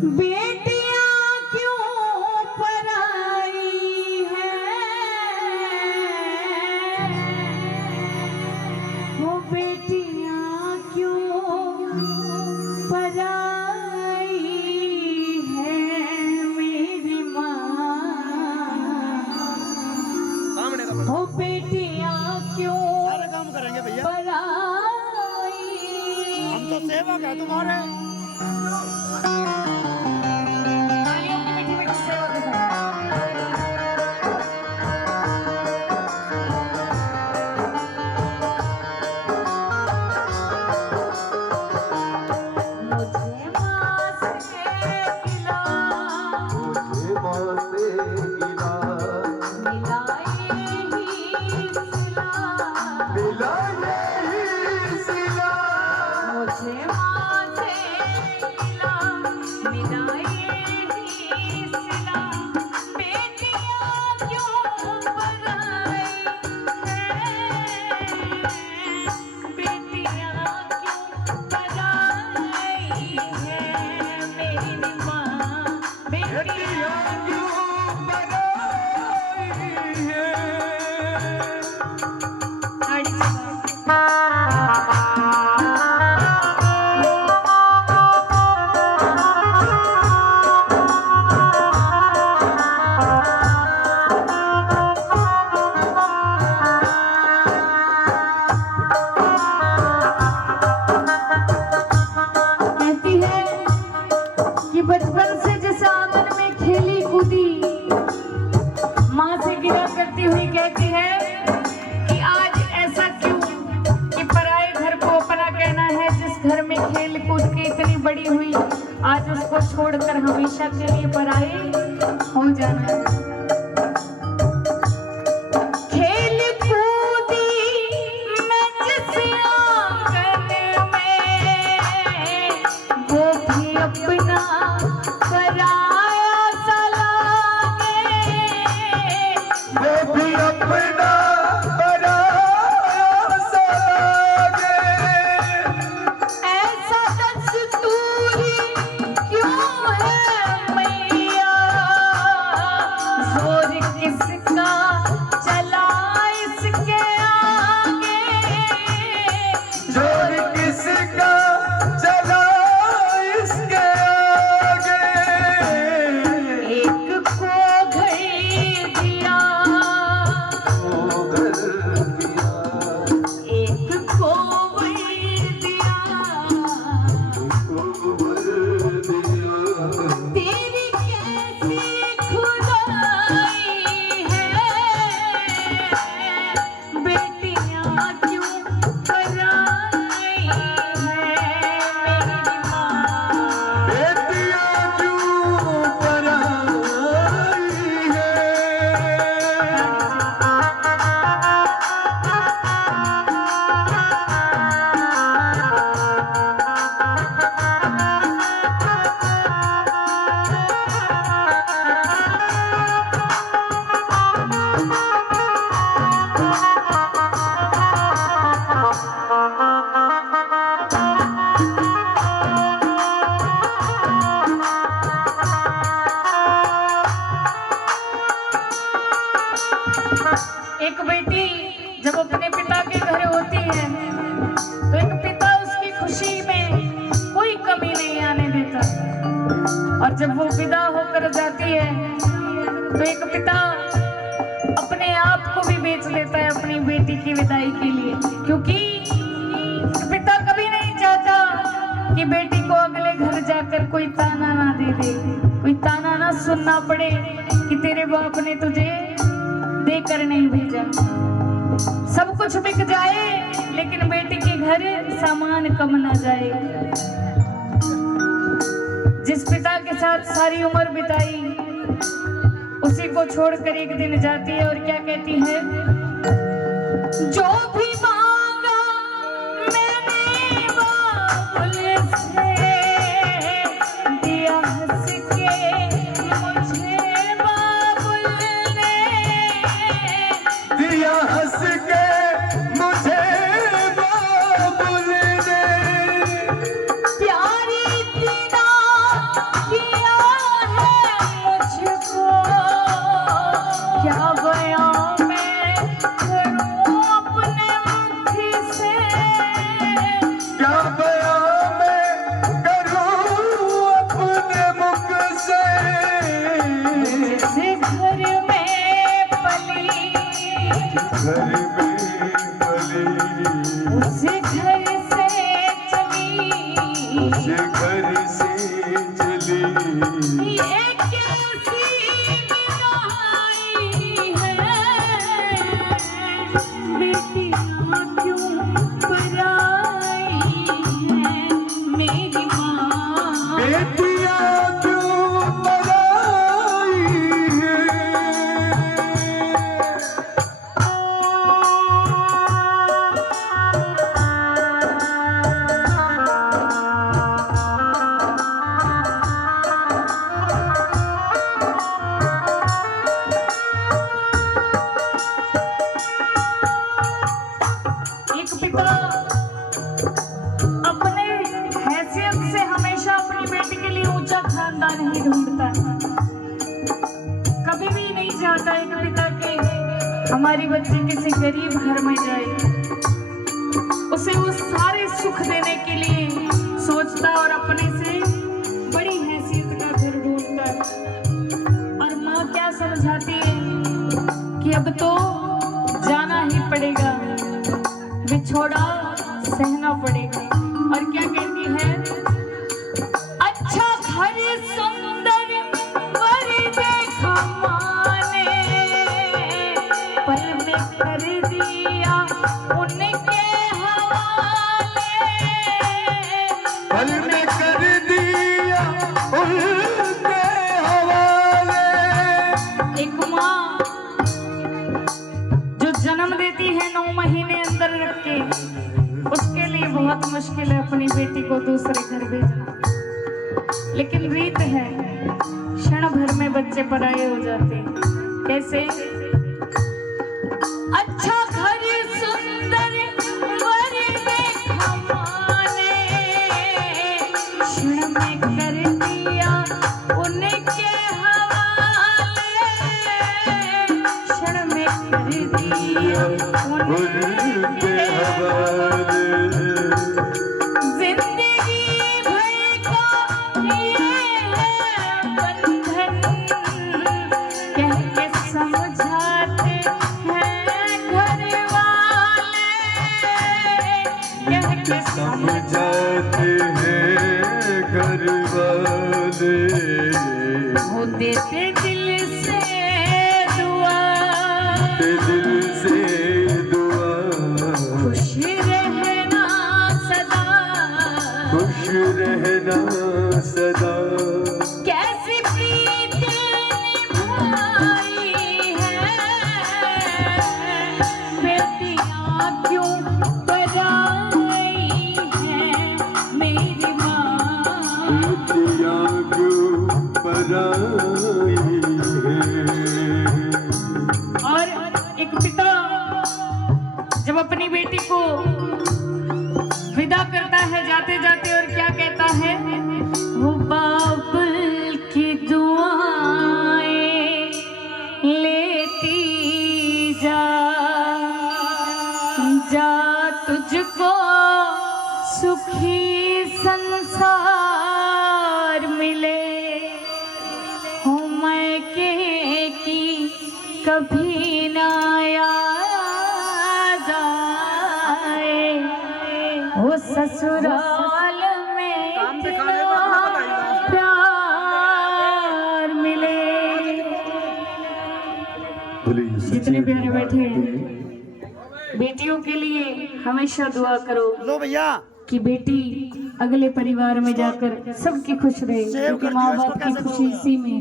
बेटियां क्यों पराई है, वो बेटियां क्यों पराई है, मेरी माँ वो बेटियां क्यों सारे काम करेंगे भैया, पराई। हम तो सेवक है तुम्हारे। बचपन से जिस आंगन में खेली कूदी, माँ से गिरा करती हुई कहती है कि आज ऐसा क्यों कि पराए घर को अपना कहना है। जिस घर में खेल कूद के इतनी बड़ी हुई, आज उसको छोड़कर हमेशा के लिए पराए हो जाना है। एक बेटी जब अपने पिता के घर होती है तो एक पिता उसकी खुशी में कोई कमी नहीं आने देता, और जब वो विदा होकर जाती है तो एक पिता अपने आप को भी बेच देता है अपनी बेटी की विदाई के लिए, क्योंकि पिता कभी नहीं चाहता कि बेटी को अगले घर जाकर कोई ताना ना दे दे, कोई ताना ना सुनना पड़े कि तेरे बाप ने तुझे देकर नहीं भेजा। सब कुछ बिक जाए लेकिन बेटी के घर सामान कम ना जाए। जिस पिता के साथ सारी उम्र बिताई उसी को छोड़कर एक दिन जाती है और क्या कहती है, जो भी मांगा मैंने बाबुल से दिया हंस के मुझे, बाबुल ने दिया हंस के मुझे, बाबुल ने प्यारी इतना की घर से चली। ये कैसी विदाई है, बेटियां क्यों पराई है मेरी माँ। बेटियां क्यों पराई है। एक पिता अपने हैसियत से हमेशा अपनी बेटी के लिए ऊंचा खानदान ही ढूंढता है। कभी भी नहीं चाहता एक पिता कि हमारी बच्ची किसी गरीब घर में जाए। उसे वो सारे सुख देने के लिए सोचता और अपने से बड़ी हैसियत का घर ढूंढता है। और माँ क्या समझाती है कि अब तो जाना ही पड़ेगा, बिछोड़ा सहना पड़ेगा। और क्या कहती है, अच्छा घर सुंदर वर देखा माने, पल में कर दिया उनके हवाले। पल में कर दिया उनके हवाले। एक माँ जो जन्म देती है 9 महीने अंदर रख के, उसके लिए बहुत मुश्किल है अपनी बेटी को दूसरे घर भेजना। लेकिन रीत है, क्षण भर में बच्चे पराये हो जाते हैं। कैसे? अच्छा घर सुंदर वर देखा माने, क्षण में कर दिया उनके हवाले। क्षण में कर दिया उनके हवाले। जिंदगी भर का ये है बंधन, कह के समझाते हैं घर वाले। कह के समझाते हैं घर वाले। वो देते दिल से दुआ, दिल से दुआ। खुश रहना सदा, खुश रहना सदा। कैसी प्रीत निभाई है, बेटियां क्यों पराई है मेरी माँ। बेटियां क्यों पराई है। और एक पिता जब अपनी बेटी को विदा करता है जाते जाते, और क्या कहता है, वो बाबुल की दुआएं लेती जा, जा तुझको सुखी संसार मिले। हो मैके की कभी ना याद आए, हो ससुराल में प्यार मिले। जितने प्यारे बैठे हैं, बेटियों के लिए हमेशा दुआ करो लो भैया। कि बेटी अगले परिवार में जाकर सबकी खुश रहे, क्योंकि माँ बाप की खुशी इसी में है।